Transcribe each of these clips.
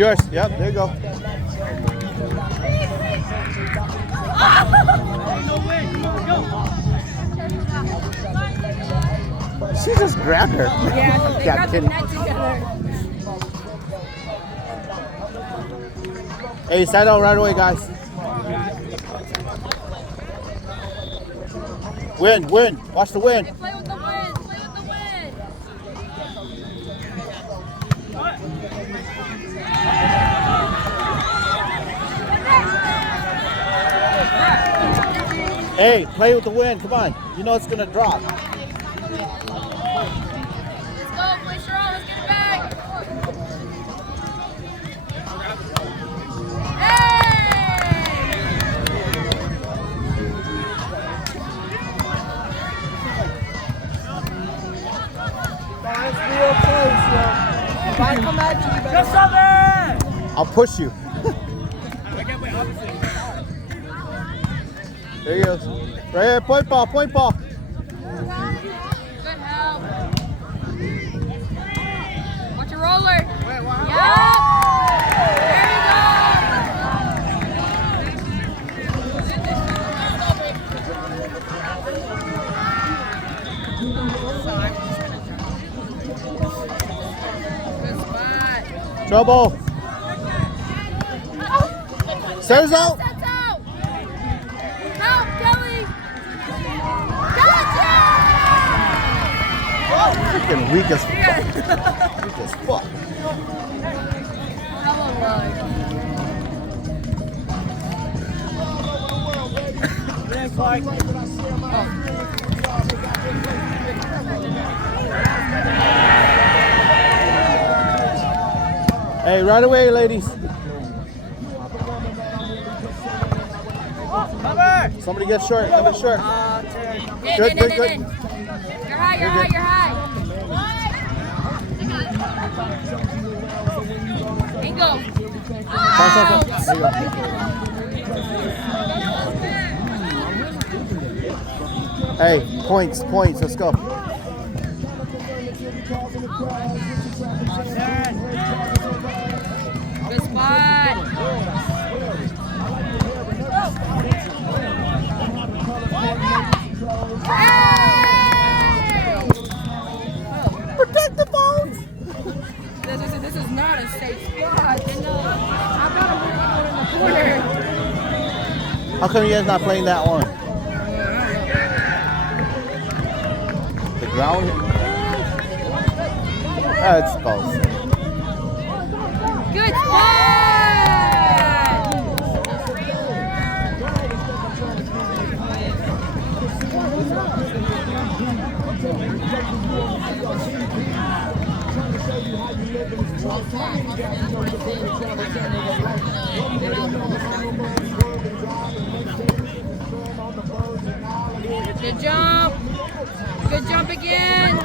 It's yours. Yep, there you go. She just grabbed her. Yeah, they grabbed the net together. Hey, stand out right away, guys. Wind. Watch the wind. Hey, play with the wind. Hey, play with the wind. Come on. You know it's going to drop. Let's go, play strong. Let's get it back. Real close, yo. If I come at you, you better stop it! I'll push you. There he goes. Right here, point ball. Good help. Watch your roller. Yeah. There you go. Good spot. Trouble. Center's out. That's out. Help, Kelly. Gotcha! Freaking weak as fuck. Weak as fuck. Hey, right away, ladies. Somebody get short. Somebody short. Good. You're high. Bingo. There you go. Hey, points. Let's go. Good spot. Protect the phones. This is not a safe spot. I've got him in the corner. How come you guys not playing that one? The ground? That's close. Good spot. Good jump. Good jump again.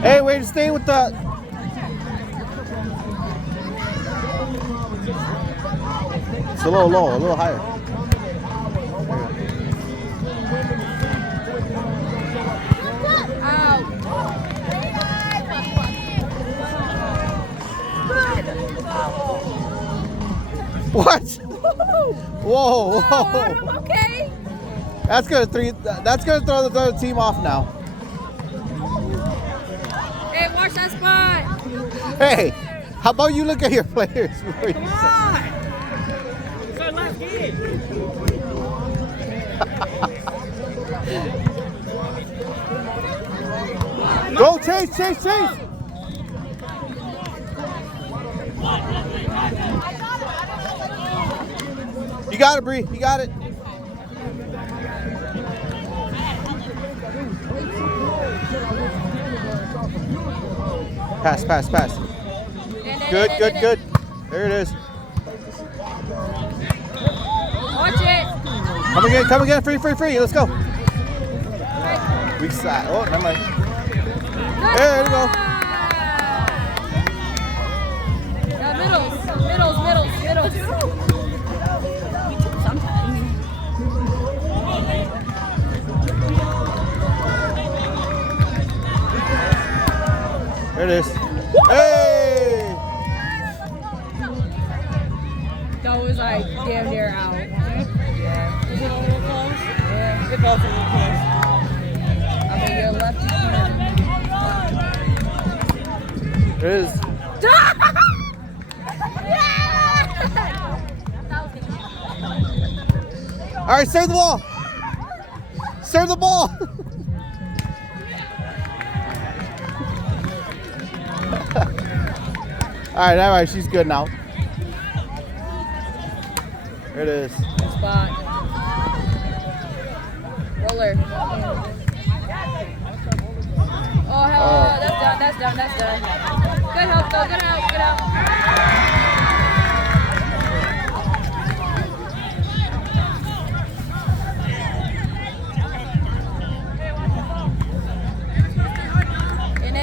Hey, way to stay with the. It's a little low, a little higher. What? Whoa! Okay. That's gonna throw the other team off now. Hey, watch that spot. Hey, how about you look at your players before you Come say? on. It's our last game. Go chase! You got it, Bree. You got it. Pass. Good. There it is. Watch it. Come again. Free. Let's go. Weak side. Oh, never mind. There you go. Middles. There it is. Hey, I was like damn near out. Yeah. Is it a little close? Yeah. It felt a little close. I mean, your left is It is. All right, serve the ball. Serve the ball. All right, she's good now. There it is. Spot. Roller. Oh, hell, that's done. Good help, though. Good help.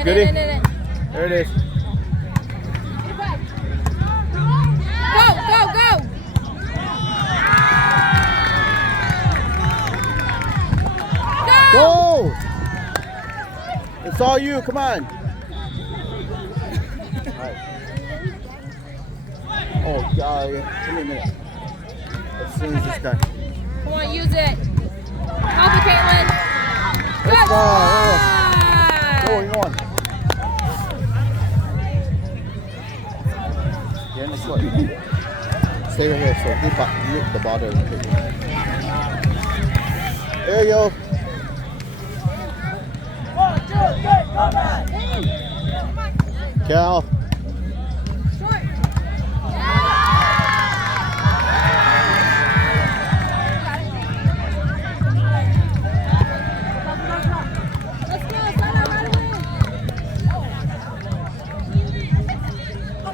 Goody. There it is. Go! Go! It's all you. Come on. Right. Oh God! Give me a minute. As soon as it's done. Come on, use it. Help it, Caitlin. Let's go. Going on. Yeah, in the slot. Stay right here, so hit the bottom. There you go. 1, 2, 3, come back. Cal. Short. Let's go. Start out right away.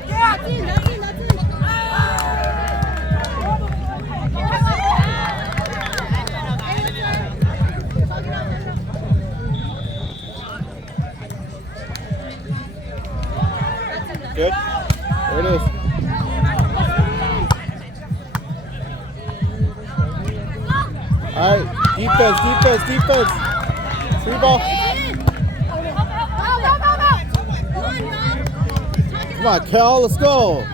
That's in. Good. There it is. All right. Defense. Free ball. Come on, Kel. Let's go.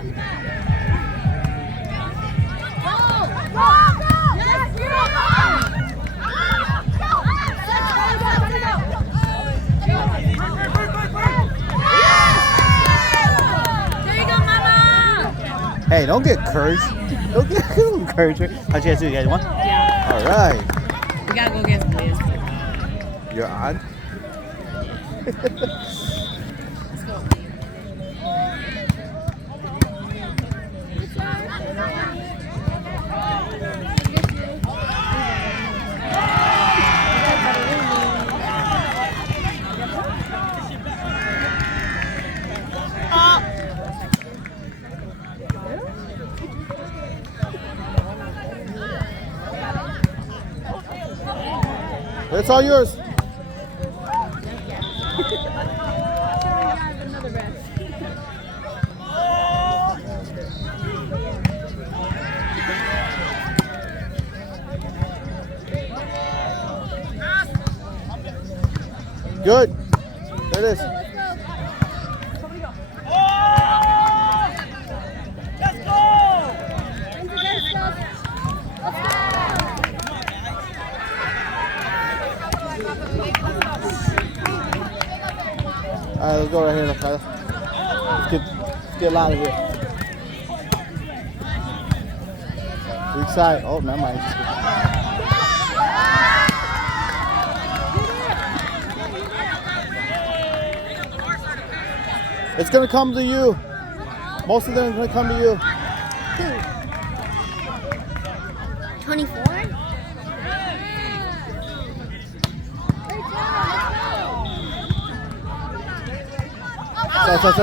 Hey, don't get encouraged. Don't get encouraged. How'd you guys do? You guys won? Yeah. All right. We gotta go against Blaze. You're on. Let's go. It's all yours. Another rest. Good. There it is. All right, let's go right here, Kyle. Let's get out of here. Weak side. Oh, never mind. It's gonna come to you. Most of them are gonna come to you. 24? Stop.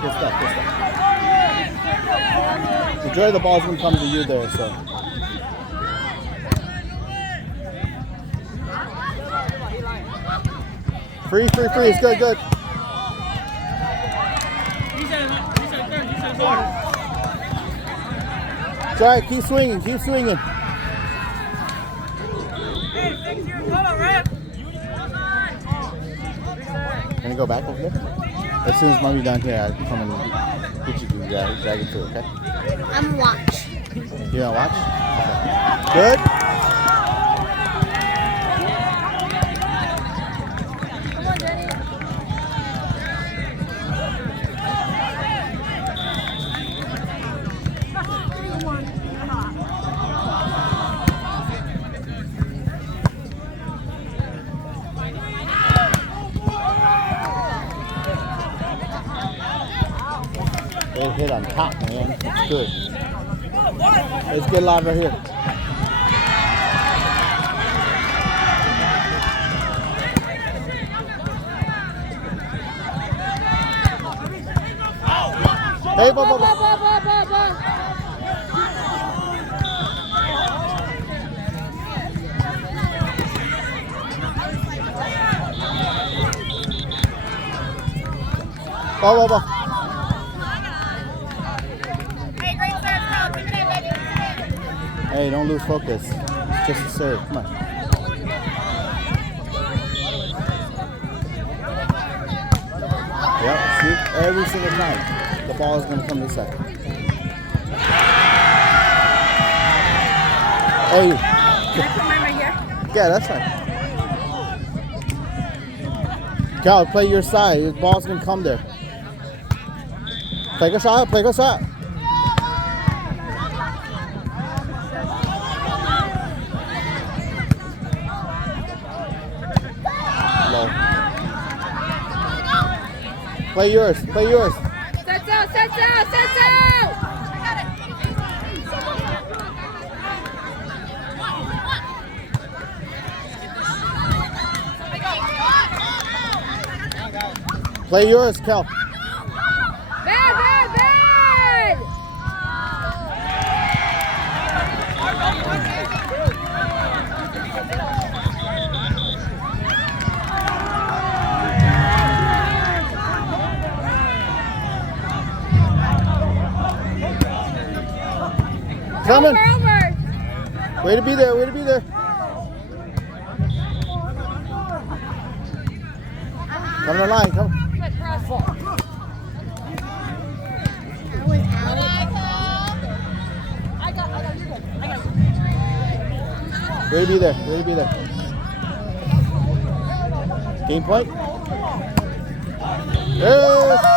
Good stuff. Enjoy the ball's gonna come to you there, so. Free. It's good. It's all right. Keep swinging. go back over there? As soon as Mommy's done here, I'll come and get you to drag it through, okay? I'm watch. You gonna watch? Okay. Good? Come on, Danny. They hit on top, man. It's good. Let's get live right here. Hey, ball. Ball. Hey, don't lose focus. It's just a serve. Come on. Yep, see? Every single time. The ball is going to come this side. Hey. Can I put mine right here? Yeah, that's fine. Cal, play your side. The ball's going to come there. Take a shot. Low. Play yours. Sets out! Play yours, Cal. Bad! Coming. Over! Way to be there. Come to the line, come. Way to be there. Game point. Yes.